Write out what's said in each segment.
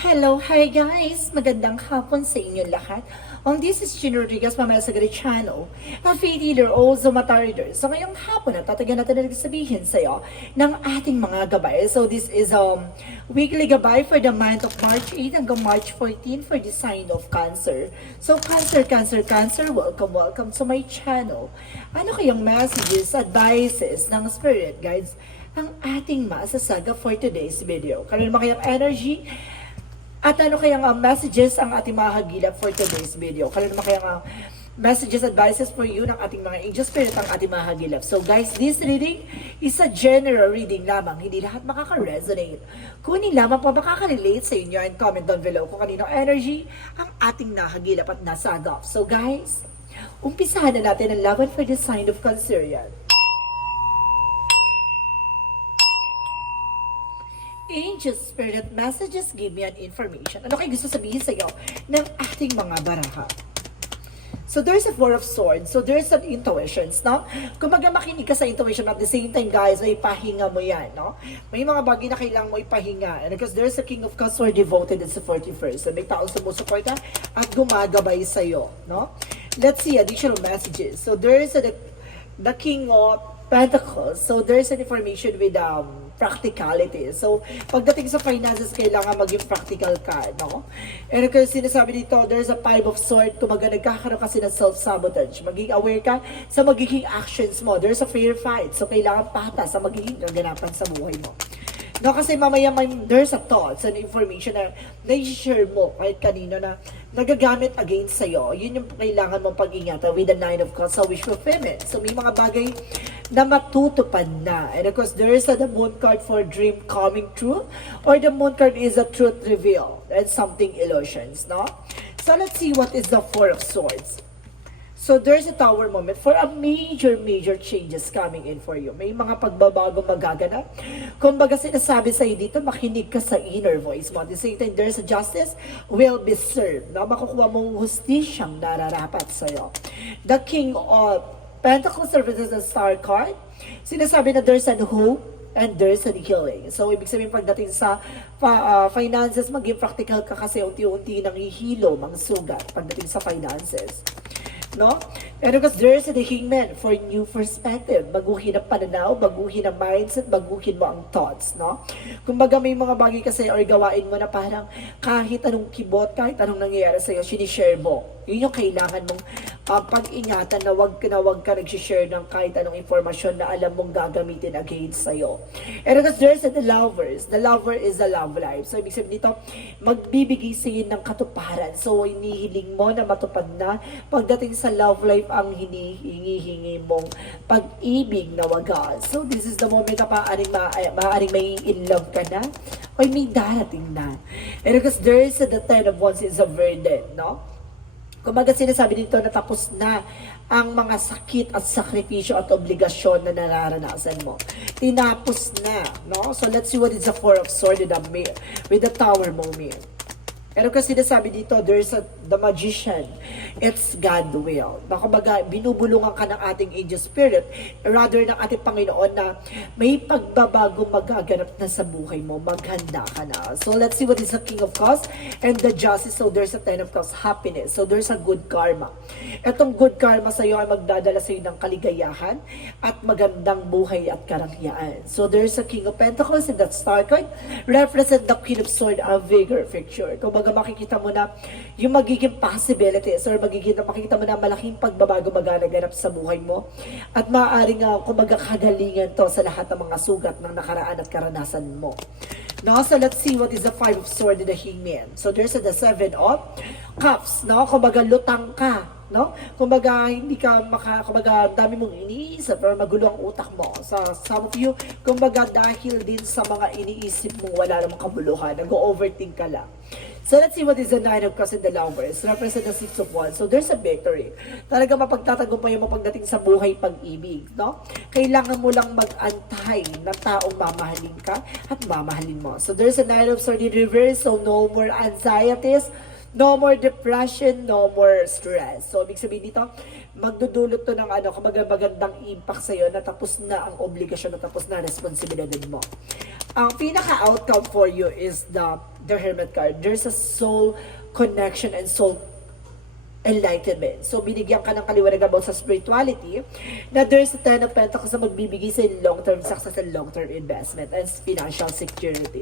Hello, hi guys! Magandang hapon sa inyo lahat. Um, this is Gino Rodriguez, Mamaya sa Channel, a faith healer, also mata reader. So ngayong hapon, tatagyan natin na sabihin sa iyo ng ating mga gabay. So this is um weekly gabay for the month of March 8 hanggang March 14 for the sign of Cancer. So Cancer, Cancer, Cancer, welcome, welcome to my channel. Ano kayong messages, advices ng Spirit Guides ang ating masasaga for today's video? Karoon naman kayong energy, at ano kaya nga messages ang ating mga hagilap for today's video? Kano naman kaya nga messages, advices for you ng ating mga angel spirit ang ating mga hagilap. So guys, this reading is a general reading lamang. Hindi lahat makaka-resonate. Kunin lamang po makaka-relate sa inyo and comment down below kung kanino energy ang ating nahagilap at nasagap. So guys, umpisahan na natin ang laban for the sign of Cancer Angel Spirit Messages give me an information. Ano kayo gusto sabihin sa iyo ng ating mga baraha? So there's a four of swords. So there's an intuitions, no? Kung maga makinig ka sa intuition at the same time, guys, may pahinga mo yan, no? May mga bagay na kailangan mo ipahinga. And because there's a king of cups who are devoted at sa 41st. So may taong sumusuporta at gumagabay sa iyo, no? Let's see additional messages. So there's a, the king of Pentacles. So there's an information with um, practicality. So pagdating sa finances, kailangan maging practical ka, no? And kasi sinasabi dito, there's a five of sword, kumaga nagkakaroon kasi ng self-sabotage. Maging aware ka sa magiging actions mo. There's a fair fight. So kailangan pata sa magiging kaganapan sa buhay mo. No, kasi mamaya may, there's a thoughts and information na na-share mo kahit kanino na nagagamit against sa'yo. Yun yung kailangan mong pag-ingatan with the nine of cups sa wish fulfillment. So may mga bagay na matutupad na. And of course, there is a, the moon card for dream coming true or the moon card is a truth reveal and something illusions, no? So let's see what is the four of swords. So there's a tower moment for a major, major changes coming in for you. May mga pagbabago magaganap. Kung baga sinasabi sa'yo dito, makinig ka sa inner voice mo. At the same time, there's a justice will be served. Na makukuha mong hustisyang nararapat sa'yo. The King of Pentacles represents the Star card. Sinasabi na there's an hope and there's an healing. So, ibig sabihin pagdating sa ah, finances, maging practical ka kasi unti-unti nang hihilo, mga sugat pagdating sa finances no? Pero because there's a hangman for new perspective. Baguhin ang pananaw, baguhin ang mindset, baguhin mo ang thoughts, no? Kumbaga may mga bagay kasi or gawain mo na parang kahit anong kibot, kahit anong nangyayari sa'yo, sinishare mo. Yun yung kailangan mong uh, pag-ingatan na wag na wag ka nag-share ng kahit anong informasyon na alam mong gagamitin against sa'yo. And because there's the lovers, the lover is the love life. So, ibig sabihin dito, magbibigay sa'yo ng katuparan. So, inihiling mo na matupad na pagdating sa love life ang hinihingi mong pag-ibig na wagas. So, this is the moment na maaaring, ma maaaring may in love ka na o may darating na. And because there is the ten of wands is a verdant, no? Kumaga sinasabi dito na tapos na ang mga sakit at sakripisyo at obligasyon na nararanasan mo. Tinapos na, no? So let's see what is the four of swords with the, with the tower moment. Pero kasi sinasabi dito, there's a, the magician. It's God will. Na kumbaga, binubulungan ka ng ating angel spirit, rather ng ating Panginoon na may pagbabago magaganap na sa buhay mo. Maghanda ka na. So let's see what is the King of Cups and the Justice. So there's a Ten of Cups, happiness. So there's a good karma. Itong good karma sa iyo ay magdadala sa iyo ng kaligayahan at magandang buhay at karangyaan. So there's a King of Pentacles and that Star card represent the Queen of Sword, a vigor picture. Kumbaga makikita mo na yung magiging possibilities or magiging makikita mo na malaking pagbabago maganaganap sa buhay mo at maaaring uh, kumbaga kagalingan to sa lahat ng mga sugat ng nakaraan at karanasan mo. No, so let's see what is the five of sword and the hangman. So there's the seven of cups, no? Kumbaga lutang ka, no? Kumbaga hindi ka maka kumbaga dami mong iniisip or magulo ang utak mo. Sa some of you, kumbaga dahil din sa mga iniisip mo wala namang kabuluhan, nag-overthink ka lang. So let's see what is the nine of cups and the lovers. Represent the six of wands. So there's a victory. Talaga mapagtatagumpay mo pagdating sa buhay pag-ibig, no? Kailangan mo lang mag-antay ng taong mamahalin ka at mamahalin mo. So there's a nine of swords in reverse. So no more anxieties, no more depression, no more stress. So ibig sabihin dito, magdudulot to ng ano, kumbaga magandang impact sa'yo na tapos na ang obligasyon, na tapos na responsibilidad mo. Ang pinaka-outcome for you is the the Hermit card. There's a soul connection and soul enlightenment. So, binigyan ka ng kaliwanag about sa spirituality na there's a ten of pentacles na magbibigay sa long-term success and long-term investment and financial security.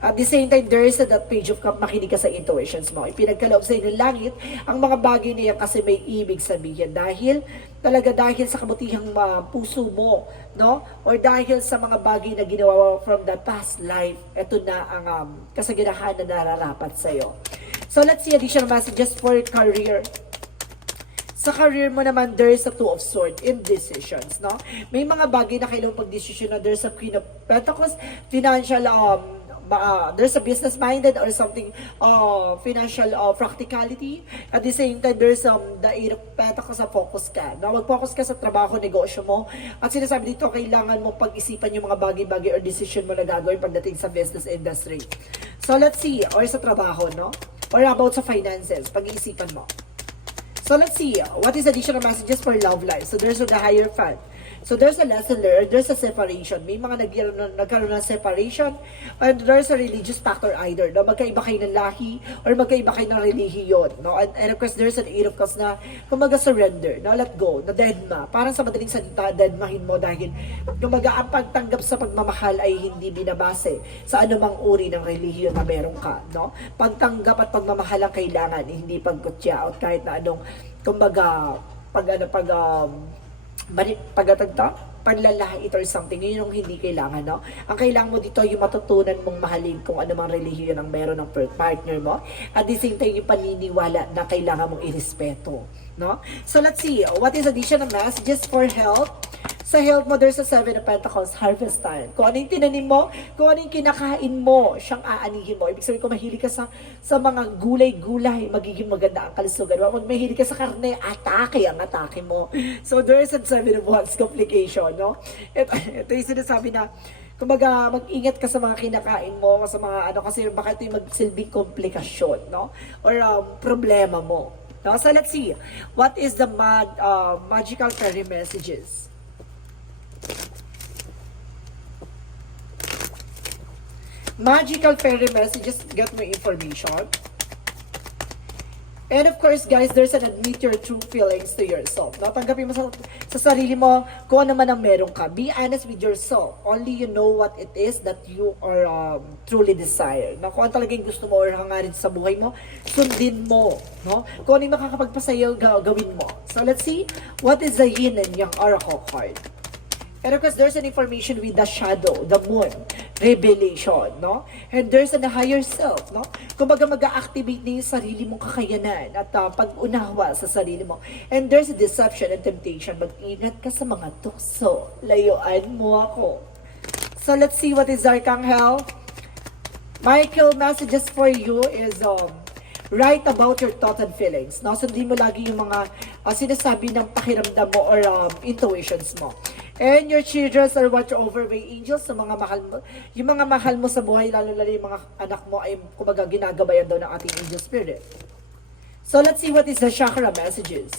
At the same time, there is a that page of cup, makinig ka sa intuitions mo. Ipinagkaloob sa inyo ng langit, ang mga bagay na yan kasi may ibig sabihin. Dahil, talaga dahil sa kabutihang uh, puso mo, no? Or dahil sa mga bagay na ginawa mo from the past life, ito na ang um, kasaganahan na nararapat sa'yo. So let's see additional messages for career. Sa career mo naman, there's a two of swords in decisions, no? May mga bagay na kailangan pag-decision na there's a queen of pentacles, financial, um, uh, there's a business-minded or something, uh, financial uh, practicality. At the same time, there's um, the of pentacles sa focus ka. No? Mag-focus ka sa trabaho, negosyo mo. At sinasabi dito, kailangan mo pag-isipan yung mga bagay-bagay or decision mo na gagawin pagdating sa business industry. So let's see, or sa trabaho, no? Or about sa finances, pag-iisipan mo. So let's see, what is additional messages for love life? So there's the higher fan. So there's a lesson learned, there's a separation. May mga nagkaroon, nagkaroon ng separation and there's a religious factor either. No? Magkaiba kayo ng lahi or magkaiba kayo ng relihiyon. No? And, and of course, there's an eight of cups na kumaga surrender, no? let go, na deadma. Parang sa madaling salita, deadmahin mo dahil kumaga ang pagtanggap sa pagmamahal ay hindi binabase sa anumang uri ng relihiyon na meron ka. No? Pagtanggap at pagmamahal ang kailangan, hindi pagkutya at kahit na anong, kumbaga, pag ano, pag, um, pagatagta, panlalait or something, yun yung hindi kailangan, no? Ang kailangan mo dito, yung matutunan mong mahalin kung ano mang relihiyon ang meron ng partner mo. At the same time, yung paniniwala na kailangan mong irespeto, no? So, let's see. What is additional messages for health? Sa health mo, there's a seven of pentacles, harvest time. Kung ano tinanim mo, kung ano kinakain mo, siyang aanihin mo. Ibig sabihin, kung mahilig ka sa, sa mga gulay-gulay, magiging maganda ang kalusugan mo. Kung mahilig ka sa karne, atake ang atake mo. So, there's a seven of wands complication, no? Ito, ito yung sinasabi na, kumbaga, mag-ingat ka sa mga kinakain mo, sa mga ano, kasi baka ito yung magsilbing komplikasyon, no? Or um, problema mo. No? So, let's see. What is the mag, uh, magical fairy messages? Magical fairy messages get more information. And of course, guys, there's an admit your true feelings to yourself. No? Tanggapin mo sa, sa sarili mo kung ano man ang meron ka. Be honest with yourself. Only you know what it is that you are um, truly desire. No? Kung ano talaga yung gusto mo or hangarin sa buhay mo, sundin mo. No? Kung ano yung makakapagpasayo, ga- gawin mo. So let's see, what is the yin and yang oracle card? And of course, there's an information with the shadow, the moon, revelation, no? And there's an higher self, no? Kumbaga mag-activate na yung sarili mong kakayanan at uh, pag-unawa sa sarili mo. And there's a deception and temptation. Mag-ingat ka sa mga tukso. Layuan mo ako. So let's see what is Archangel. Michael, messages for you is um, write about your thoughts and feelings. No? Sundin mo lagi yung mga uh, sinasabi ng pakiramdam mo or um, intuitions mo. And your children are watched over by angels sa mga mahal mo. Yung mga mahal mo sa buhay, lalo-lalo yung mga anak mo ay kumbaga ginagabayan daw ng ating angel spirit. So let's see what is the chakra messages.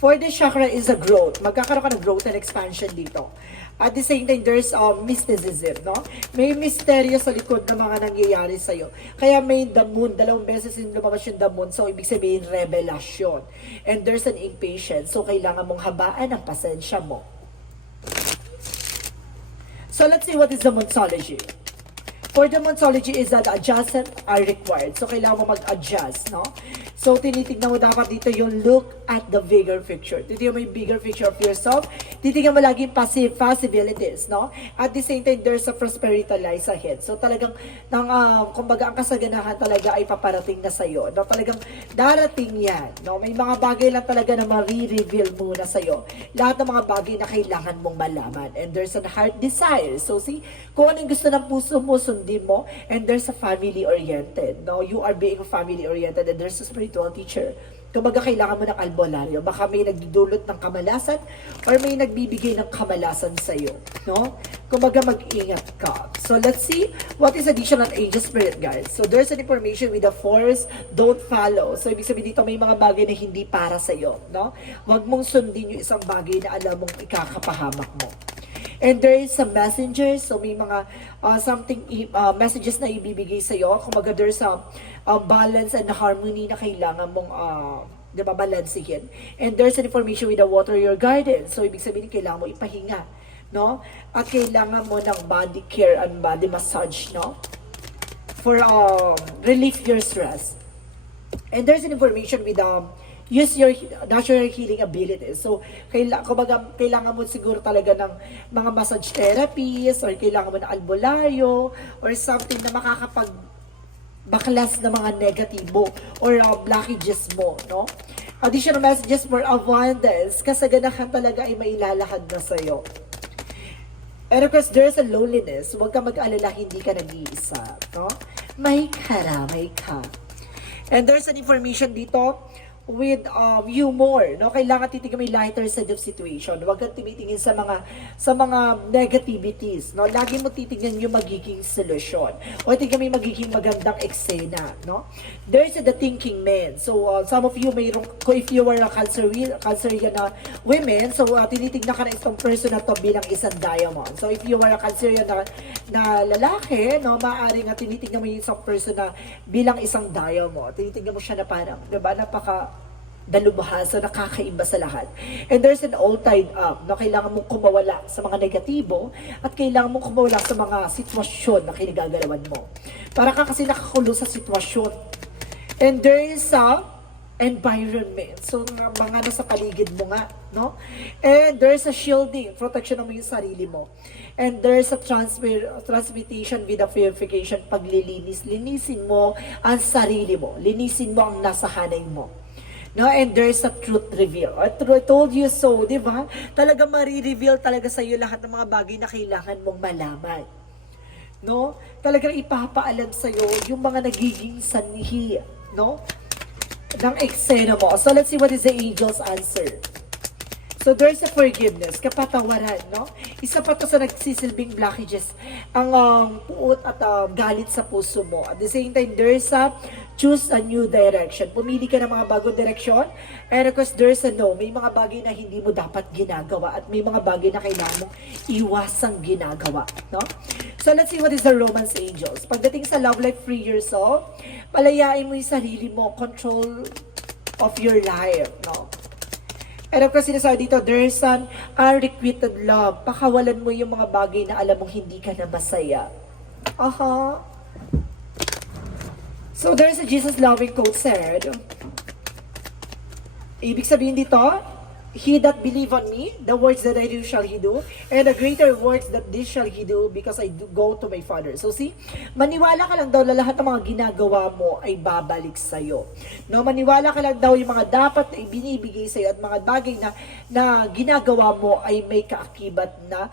For the chakra is a growth. Magkakaroon ka ng growth and expansion dito. At the same time, there's um, mysticism, no? May misteryo sa likod ng mga nangyayari sa'yo. Kaya may the moon, dalawang beses yung lumabas yung the moon. So, ibig sabihin, revelasyon. And there's an impatience. So, kailangan mong habaan ang pasensya mo. So, let's see what is the Monsology. For the Monsology is that adjustment are required. So, kailangan mo mag-adjust, no? So, tinitignan mo dapat dito yung look at the bigger picture. Mo yung bigger picture of yourself. Titignan mo lagi yung passive, possibilities, no? At the same time, there's a prosperity lies ahead. So, talagang, nang, uh, kumbaga, ang kasaganahan talaga ay paparating na sa'yo. No? Talagang darating yan, no? May mga bagay lang talaga na ma-reveal muna sa'yo. Lahat ng mga bagay na kailangan mong malaman. And there's a heart desire. So, see, kung ano yung gusto ng puso mo, sundin mo. And there's a family-oriented, no? You are being family-oriented and there's a spiritual teacher. Kumbaga, kailangan mo ng albularyo. Baka may nagdudulot ng kamalasan or may nagbibigay ng kamalasan sa'yo. No? Kumbaga, mag-ingat ka. So, let's see what is additional angel spirit, guys. So, there's an information with the force, don't follow. So, ibig sabihin dito, may mga bagay na hindi para sa'yo. No? Huwag mong sundin yung isang bagay na alam mong ikakapahamak mo. And there is some messengers, so may mga uh, something, uh, messages na ibibigay sa'yo. Kumbaga there's a uh, balance and harmony na kailangan mong uh, di ba, balansihin. And there's an information with the water your garden. So, ibig sabihin, kailangan mo ipahinga, no? At kailangan mo ng body care and body massage, no? For um, relieve your stress. And there's an information with um, use your natural healing abilities. So, kaila, kumbaga, kailangan mo siguro talaga ng mga massage therapies or kailangan mo ng albularyo or something na makakapag baklas ng mga negatibo or uh, blockages mo, no? Additional messages for abundance, kasaganahan talaga ay mailalahad na sa'yo. And of course, there's a loneliness. Huwag ka mag-alala, hindi ka nag-iisa, no? May karamay ka. And there's an information dito with um, humor, no? Kailangan titignan mo yung lighter of situation. Huwag kang tumitingin sa mga sa mga negativities, no? Lagi mo titignan yung magiging solusyon. O tignan mo yung magiging magandang eksena, no? There's the thinking man. So, uh, some of you kung if you were a cancer, cancer na women, so uh, tinitignan ka na itong person na to bilang isang diamond. So, if you were a cancer na, na lalaki, no, maaaring nga tinitignan mo yung isang person na bilang isang diamond. Tinitignan mo siya na parang, di ba, napaka dalubhasa, nakakaiba sa lahat. And there's an all tied up na kailangan mong kumawala sa mga negatibo at kailangan mong kumawala sa mga sitwasyon na kinagagalawan mo. Para ka kasi nakakulo sa sitwasyon. And there is a environment. So, mga nasa paligid mo nga, no? And there's a shielding, protection mo yung sarili mo. And there's a transfer, transmutation with a purification, paglilinis. Linisin mo ang sarili mo. Linisin mo ang nasa hanay mo. No, and there's a truth reveal. I told you so, di ba? Talaga marireveal talaga sa iyo lahat ng mga bagay na kailangan mong malaman. No? Talagang ipapaalam sa iyo yung mga nagiging sanhi, no? ng eksena mo. So let's see what is the angel's answer. So there's a forgiveness, kapatawaran, no? Isa pa to sa nagsisilbing blockages, ang um, puot at um, galit sa puso mo. At the same time, there's a choose a new direction. Pumili ka ng mga bagong direksyon. And of course, there's a no. May mga bagay na hindi mo dapat ginagawa at may mga bagay na kailangan mong iwasang ginagawa, no? So let's see what is the Romance Angels. Pagdating sa love life, free yourself. Palayain mo yung sarili mo, control of your life, no? And of course, sinasabi dito, there's an unrequited love. Pakawalan mo yung mga bagay na alam mong hindi ka na masaya. Aha. So, there's a Jesus-loving quote said, Ibig sabihin dito, He that believe on me, the works that I do shall he do, and the greater works that this shall he do because I do go to my Father. So see, maniwala ka lang daw na lahat ng mga ginagawa mo ay babalik sa'yo. No, maniwala ka lang daw yung mga dapat na ibinibigay sa'yo at mga bagay na, na ginagawa mo ay may kaakibat na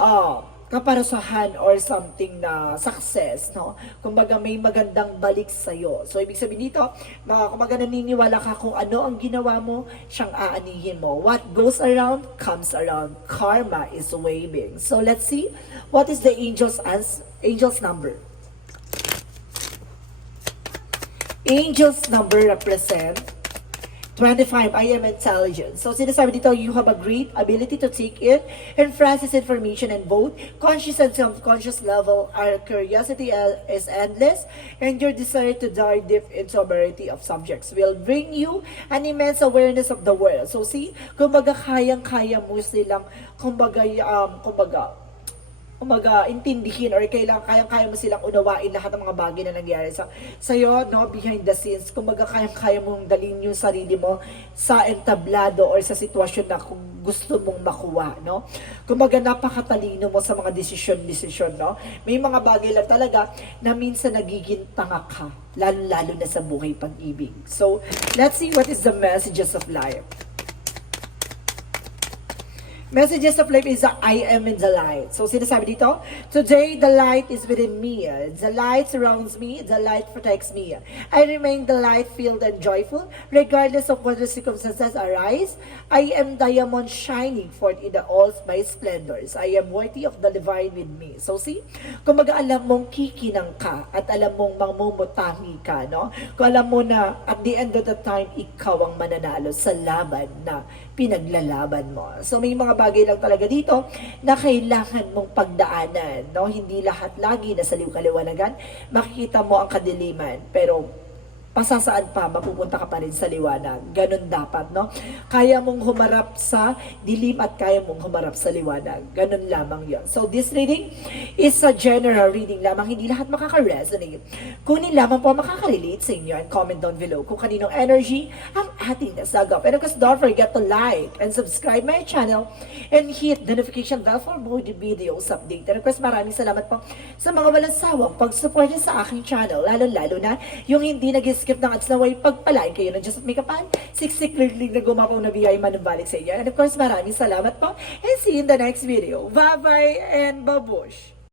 ah kaparasahan or something na success, no? Kumbaga may magandang balik sa iyo. So ibig sabihin dito, mga kumbaga naniniwala ka kung ano ang ginawa mo, siyang aanihin mo. What goes around comes around. Karma is waving. So let's see what is the angel's ans- angel's number. Angel's number represent 25, I am intelligent. So sinasabi dito, you have a great ability to take in and process information and both conscious and subconscious level. Our curiosity is endless and your desire to dive deep into a variety of subjects will bring you an immense awareness of the world. So see, kumbaga kayang-kaya mo silang, kumbaga, um, kumbaga, umaga intindihin or kailangan kayang-kaya mo silang unawain lahat ng mga bagay na nangyari sa sa'yo, no, behind the scenes. Kumbaga kayang-kaya mong dalhin yung sarili mo sa entablado or sa sitwasyon na kung gusto mong makuha, no? Kumbaga napakatalino mo sa mga desisyon-desisyon, no? May mga bagay lang talaga na minsan nagiging tanga ka, lalo-lalo na sa buhay pag-ibig. So, let's see what is the messages of life. Messages of life is I am in the light. So sinasabi dito, today the light is within me. The light surrounds me. The light protects me. I remain the light filled and joyful regardless of what the circumstances arise. I am diamond shining forth in the all my splendors. I am worthy of the divine with me. So see, kumbaga alam mong kikinang ka at alam mong mamumutangi ka, no? Kung alam mo na at the end of the time, ikaw ang mananalo sa laban na pinaglalaban mo. So may mga bagay lang talaga dito na kailangan mong pagdaanan. No? Hindi lahat lagi nasa liw-kaliwanagan. Makikita mo ang kadiliman. Pero pasasaan pa, mapupunta ka pa rin sa liwanag. Ganun dapat, no? Kaya mong humarap sa dilim at kaya mong humarap sa liwanag. Ganun lamang yon. So, this reading is a general reading lamang. Hindi lahat makaka-resonate. Kunin lamang po makaka-relate sa inyo and comment down below kung kaninong energy ang ating nasagap. And of course, don't forget to like and subscribe my channel and hit the notification bell for more videos update. And of course, maraming salamat po sa mga walang sawang pag-support sa aking channel. Lalo-lalo na yung hindi nag-skip ng ads na way pagpalain kayo ng Diyos at may kapal. Siksik lirlig na gumapaw na biyay manubalik sa inyo. And of course, maraming salamat po. And see you in the next video. Bye-bye and babush!